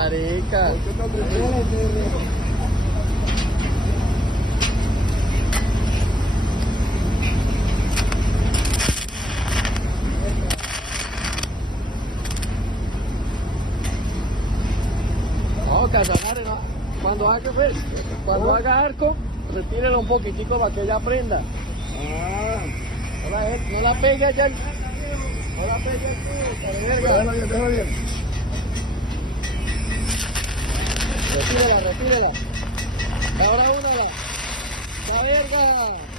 marica. No, que se agarre, no. Cuando haga arco, retírelo un poquitico para que ella aprenda. No la pegue allá. No la pegue aquí. Déjalo bien. Retírela. Ahora una. ¡La verga!